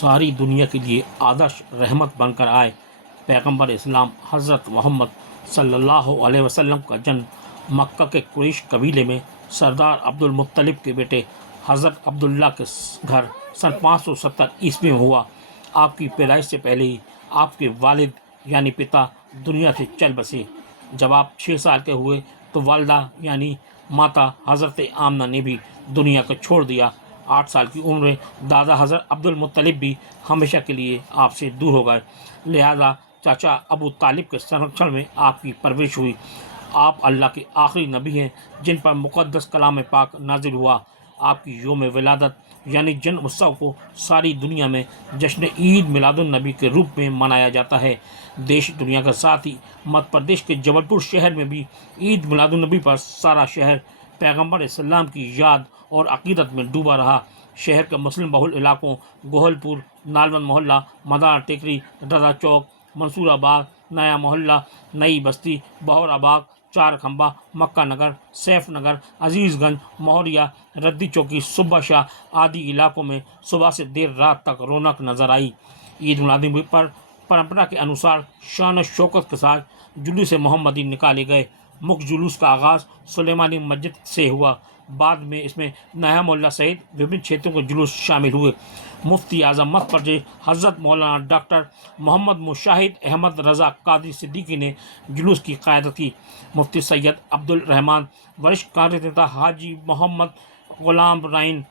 सारी दुनिया के लिए आदर्श रहमत बनकर आए पैगंबर इस्लाम हज़रत मोहम्मद सल्लल्लाहु अलैहि वसल्लम का जन्म मक्का के कुरैश कबीले में सरदार अब्दुल मुत्तलिब के बेटे हज़रत अब्दुल्ला के घर सन 570 ईस्वी में हुआ। आपकी पैदाइश से पहले ही आपके वालिद यानी पिता दुनिया से चल बसे। जब आप 6 साल के हुए तो वालदा यानी माता हज़रत आमना ने भी दुनिया को छोड़ दिया। 8 साल की उम्र में दादा हज़रत अब्दुल मुत्तलिब भी हमेशा के लिए आपसे दूर हो गए। लिहाजा चाचा अबू तालिब के संरक्षण में आपकी परवरिश हुई। आप अल्लाह के आखिरी नबी हैं जिन पर मुक़द्दस कलाम पाक नाजिल हुआ। आपकी योम विलादत यानी जन्म उत्सव को सारी दुनिया में जश्न ईद मिलादुन नबी के रूप में मनाया जाता है। देश दुनिया के साथ ही मध्य प्रदेश के जबलपुर शहर में भी ईद मिलादुन नबी पर सारा शहर पैगंबर इस्लाम की याद और अकीदत में डूबा रहा। शहर के मुस्लिम बहुल इलाकों गोहलपुर, नालवन मोहल्ला, मदार टेकरी, रजा चौक, मंसूराबाद, नया मोहल्ला, नई बस्ती, बहौराबाग, चार खंबा, मक्का नगर, सैफ नगर, अजीज़गंज, मोहरिया, रद्दी चौकी, सुब्बा शाह आदि इलाकों में सुबह से देर रात तक रौनक नजर आई। ईद मिलाद नबी पर परंपरा के अनुसार शान शौकत के साथ जुलूस मोहम्मदी निकाले गए। मुख्य जुलूस का आगाज़ सुलेमानी मस्जिद से हुआ। बाद में इसमें नया मोहल्ला सहित विभिन्न क्षेत्रों के जुलूस शामिल हुए। मुफ्ती आज़म मध्य प्रदेश हज़रत मौलाना डॉक्टर मोहम्मद मुशाहिद अहमद रज़ा कादरी सिद्दीकी ने जुलूस की क़यादत की। मुफ्ती सैयद अब्दुल रहमान, वरिष्ठ कांग्रेस नेता हाजी मोहम्मद गुलाम राइन,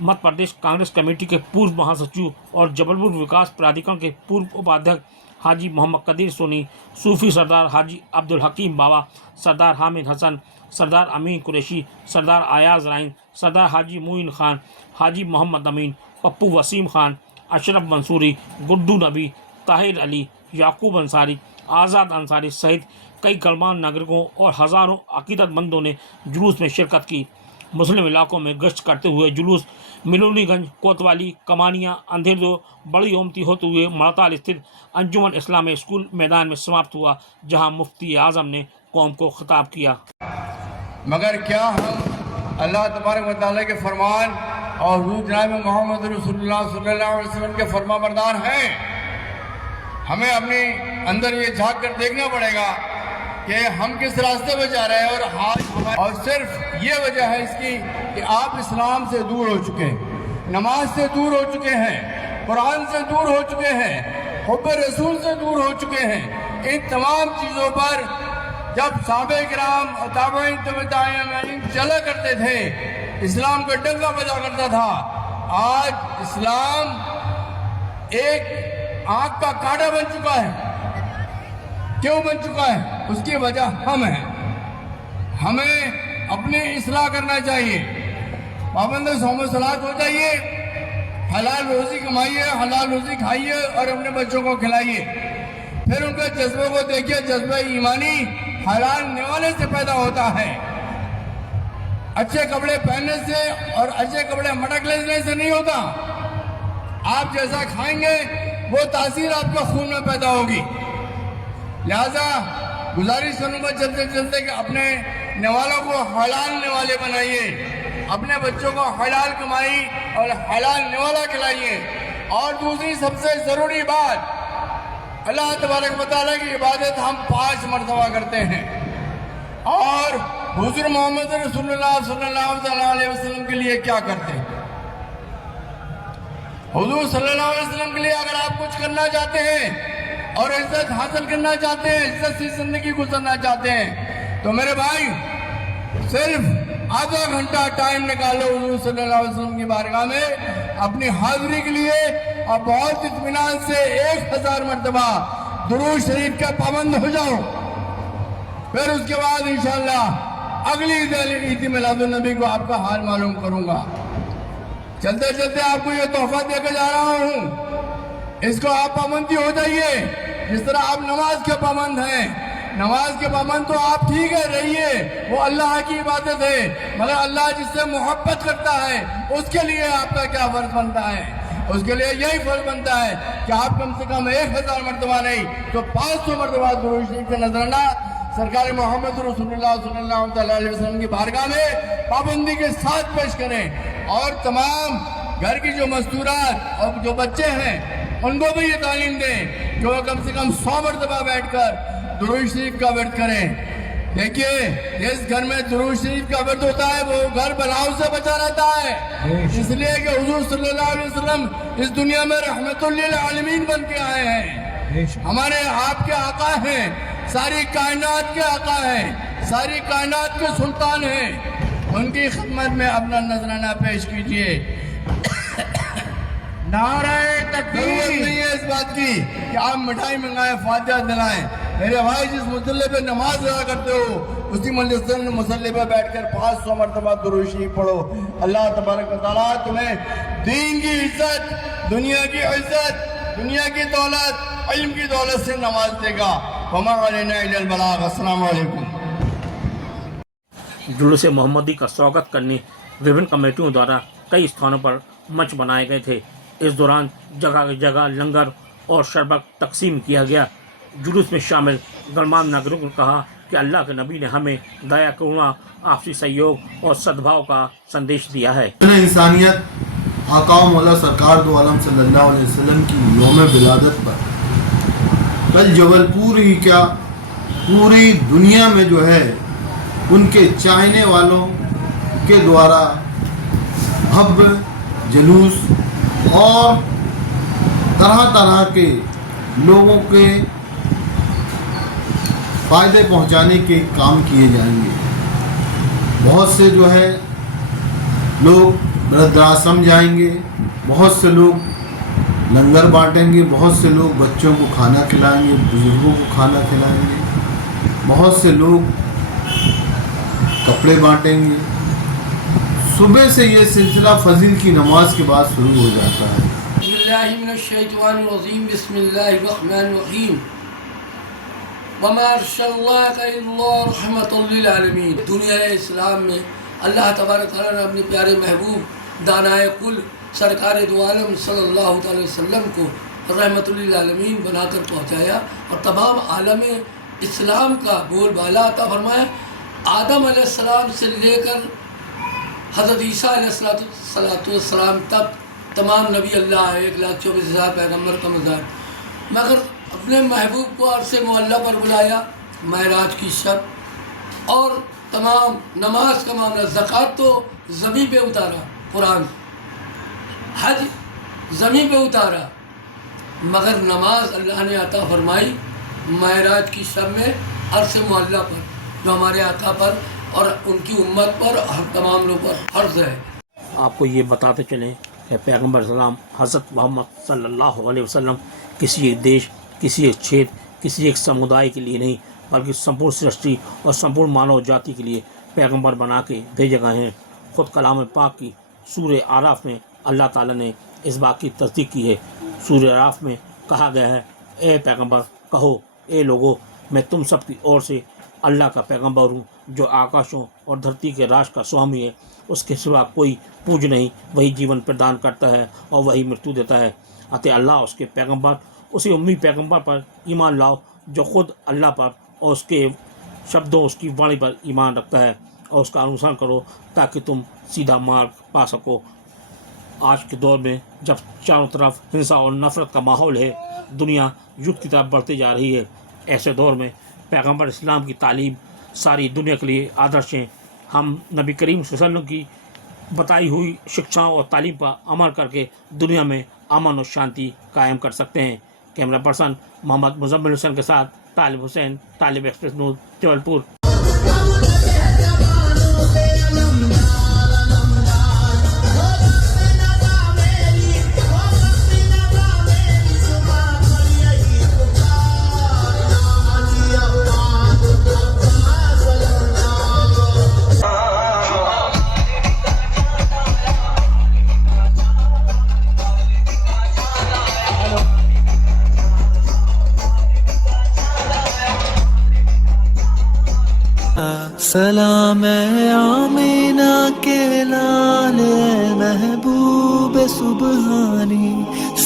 मध्य प्रदेश कांग्रेस कमेटी के पूर्व महासचिव और जबलपुर विकास प्राधिकरण के पूर्व उपाध्यक्ष हाजी मोहम्मद कदीर सोनी, सूफी सरदार हाजी अब्दुल हकीम बाबा, सरदार हामिद हसन, सरदार अमीन कुरैशी, सरदार आयाज राइन, सरदार हाजी मोइन खान, हाजी मोहम्मद अमीन, पप्पू वसीम खान, अशरफ मंसूरी, गुड्डू नबी, ताहिर अली, याकूब अंसारी, आज़ाद अंसारी सहित कई गणमान्य नागरिकों और हज़ारों अकीदतमंदों ने जुलूस में शिरकत की। मुस्लिम इलाकों में गश्त करते हुए जुलूस मिलोनीगंज, कोतवाली, कमानिया, अंधेरदो, बड़ी ओमती होते हुए मड़ताल स्थित अंजुमन इस्लामी स्कूल मैदान में समाप्त हुआ, जहां मुफ्ती आज़म ने कौम को खिताब किया। मगर क्या हम अल्लाह तबारक व तआला के फरमान और हुज़ूर जनाब मोहम्मद रसूलुल्लाह सल्लल्लाहु अलैहि वसल्लम के फरमाबरदार हैं? हमें अपने अंदर ये झांक कर देखना पड़ेगा कि हम किस रास्ते पर जा रहे हैं। और सिर्फ ये वजह है इसकी कि आप इस्लाम से दूर हो चुके हैं, नमाज से दूर हो चुके हैं, कुरान से दूर हो चुके हैं, हुब्ब रसूल से दूर हो चुके हैं। इन तमाम चीज़ों पर जब साहबे किराम और ताबईन तबईन चला करते थे, इस्लाम का डंका बजा करता था। आज इस्लाम एक आंख का कांटा बन चुका है। क्यों बन चुका है? उसकी वजह हम हैं। हमें अपनी इस्लाह करना चाहिए, पाबंद सौम सलात हो जाइए, हलाल रोज़ी कमाइए, हलाल रोज़ी खाइए और अपने बच्चों को खिलाइए। फिर उनके जज्बे को देखिए, जज्बा ईमानी हलाल निवाले से पैदा होता है। अच्छे कपड़े पहनने से और अच्छे कपड़े मटक लेने से नहीं होता। आप जैसा खाएंगे वो तासीर आपके खून में पैदा होगी। लिहाजा गुजारिश करूंगा चलते चलते कि अपने निवालों को हलाल निवाले बनाइए, अपने बच्चों को हलाल कमाई और हलाल निवाला खिलाइए। और दूसरी सबसे ज़रूरी बात, अल्लाह तबारक व तआला की इबादत हम 5 मरतबा करते हैं और हुज़ूर मोहम्मद रसूलुल्लाह सल्लल्लाहु अलैहि वसल्लम के लिए क्या करते हैं? हुज़ूर सल्लल्लाहु अलैहि वसल्लम के लिए अगर आप कुछ करना चाहते हैं और इज्जत हासिल करना चाहते हैं, इज्जत से जिंदगी गुजरना चाहते हैं, तो मेरे भाई सिर्फ आधा घंटा टाइम निकालो हुज़ूर सल्लल्लाहु अलैहि वसल्लम की बारगाह में अपनी हाजिरी के लिए और बहुत इत्मीनान से 1000 मरतबा दुरूद शरीफ का पाबंद हो जाओ। फिर उसके बाद इंशाअल्लाह अगली ईद मिलादुन नबी को आपका हाल मालूम करूंगा। चलते चलते आपको ये तोहफा देकर जा रहा हूँ, इसको आप पाबंदी हो जाइए। जिस तरह आप नमाज के पाबंद हैं, नमाज के पाबंद तो आप ठीक है रहिए, वो अल्लाह की इबादत है, मगर अल्लाह जिससे मोहब्बत करता है उसके लिए आपका क्या फर्ज बनता है? उसके लिए यही फर्ज बनता है कि आप कम से कम 1000 मरतबा नहीं तो 500 मरतबा दुरूद शरीफ का नजराना सरकार मोहम्मद रसूलुल्लाह सल्लल्लाहु अलैहि वसल्लम की बारगाह में पाबंदी के साथ पेश करें। और तमाम घर की जो मस्तूरात और जो बच्चे हैं उनको भी ये तालीम दें कि वो कम से कम 100 मरतबा बैठकर दुरूद शरीफ का वर्द करें। देखिए, जिस घर में दुरूद शरीफ का वर्द होता है वो घर बलाओं से बचा रहता है, इसलिए कि हुजूर सल्लल्लाहु अलैहि वसल्लम इस दुनिया में रहमतुल लिल आलमीन बन के आए हैं। हमारे आपके आका हैं, सारी कायनात के आका हैं, सारी कायनात के सुल्तान हैं। उनकी खिदमत में अपना नजराना पेश कीजिए। नारे तकबीर। जरूरत नहीं है इस बात की कि आप मिठाई मंगाएं, फातिहा दिलाएं। मेरे भाई, जिस मुसल्ले पे नमाज अदा करते हो उसी मुसल्ले पे बैठकर 500 मरतबा दुरूद शरीफ पढ़ो। अल्लाह तबारक व तआला तुम्हें दीन की इज्जत, दुनिया की इज्जत, दुनिया की दौलत, इल्म की दौलत से नवाज देगा। वमा अलैना इल्लल बलाग। अस्सलाम वालेकुम। जुलूस मोहम्मदी का स्वागत करने विभिन्न कमेटियों द्वारा कई स्थानों पर मंच बनाए गए थे। इस दौरान जगह जगह लंगर और शरबत तकसीम किया गया। जुलूस में शामिल गणमान्य नागरिकों ने कहा कि अल्लाह के नबी ने हमें दया, करुणा, आपसी सहयोग और सद्भाव का संदेश दिया है। इंसानियत आका मौला सरकार दो आलम सल्लल्लाहु अलैहि वसल्लम की यौम विलादत पर कल जबलपुर ही क्या पूरी दुनिया में जो है उनके चाहने वालों के द्वारा भव्य जुलूस और तरह तरह के लोगों के फ़ायदे पहुंचाने के काम किए जाएंगे। बहुत से जो है लोग वृद्धाश्रम जाएंगे, बहुत से लोग लंगर बांटेंगे, बहुत से लोग बच्चों को खाना खिलाएंगे, बुजुर्गों को खाना खिलाएंगे, बहुत से लोग कपड़े बांटेंगे। सुबह से ये सिलसिला फजील की नमाज के बाद शुरू हो जाता है। बिस्मिल्लाहिर्रहमानिर्रहीम, बिस्मिल्लाहिर्रहमानिर्रहीम। वमा अर्सलनाका इल्ला रहमतल लिल आलमीन। दुनिया इस्लाम में अल्लाह तबारक तआला ने अपने प्यारे महबूब दानाए कुल सरकार दो आलम सल्लल्लाहु अलैहि वसल्लम को रहमतुल लिल आलमीन बनाकर पहुँचाया और तमाम आलम इस्लाम का बोलबाला अता फरमाया। आदम अलैहिस्सलाम से लेकर हज़रत ईसा अलैहिस्सलाम तक तमाम नबी अल्लाह 1,24,000 पैगम्बर का मज़ार, मगर अपने महबूब को अर्श मुअल्ला पर बुलाया महराज की शब, और तमाम नमाज का मामला, ज़कात तो ज़मीन पे उतारा, कुरान, हज ज़मीन पे उतारा, मगर नमाज अल्लाह ने अता फरमाई महराज की शब में अर्श मुअल्ला पर, जो हमारे आका पर और उनकी उम्मत पर और तमाम लोगों पर फ़र्ज़ है। आपको ये बताते चलें कि पैगम्बर सलाम हज़रत मोहम्मद सल्लल्लाहु अलैहि वसल्लम किसी एक देश, किसी एक क्षेत्र, किसी एक समुदाय के लिए नहीं, बल्कि संपूर्ण सृष्टि और संपूर्ण मानव जाति के लिए पैगम्बर बना के भेजे गए हैं। ख़ुद कलाम पाक की सूरह आराफ में अल्लाह ताला ने इस बात की तस्दीक की है। सूरह आराफ में कहा गया है, ए पैगम्बर कहो, ए लोगो, मैं तुम सब की ओर से अल्लाह का पैगम्बर हूँ, जो आकाशों और धरती के राज का स्वामी है। उसके सिवा कोई पूज नहीं, वही जीवन प्रदान करता है और वही मृत्यु देता है। अतः अल्लाह उसके पैगम्बर, उसी उम्मी पैगम्बर पर ईमान लाओ जो ख़ुद अल्लाह पर और उसके शब्दों, उसकी वाणी पर ईमान रखता है, और उसका अनुसरण करो ताकि तुम सीधा मार्ग पा सको। आज के दौर में जब चारों तरफ हिंसा और नफ़रत का माहौल है, दुनिया युद्ध की तरफ बढ़ती जा रही है, ऐसे दौर में पैगम्बर इस्लाम की तालीम सारी दुनिया के लिए आदर्श हैं। हम नबी करीम सल्लल्लाहु अलैहि वसल्लम की बताई हुई शिक्षाओं और तालीम पर अमल करके दुनिया में अमन और शांति कायम कर सकते हैं। कैमरा पर्सन मोहम्मद मुजम्मिल हुसैन के साथ तालिब हुसैन, तालिब एक्सप्रेस न्यूज़, जबलपुर। सलाम आमीना के लाल महबूब सुबहानी।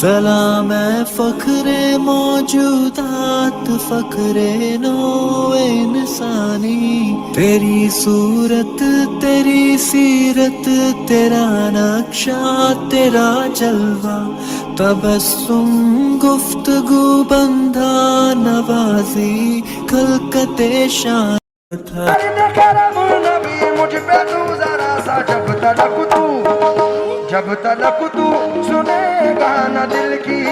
سلام ہے فخر موجودات فخر نو انسانی تیری صورت تیری سیرت تیرا نقشہ تیرا جلوہ تبسم گفتگو بندھا نوازی خلقت شان تھا کرم نبی مجھ پہ تو ذرا سا جب تلک تو سنے گا نہ دل کی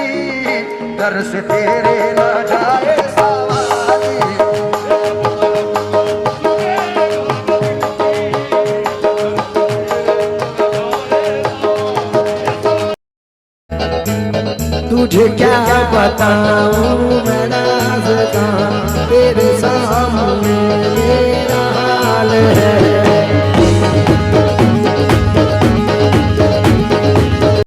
در سے تیرے نہ جائے سواری تجھے کیا بتاؤں میں نازکاں تیرے سامنے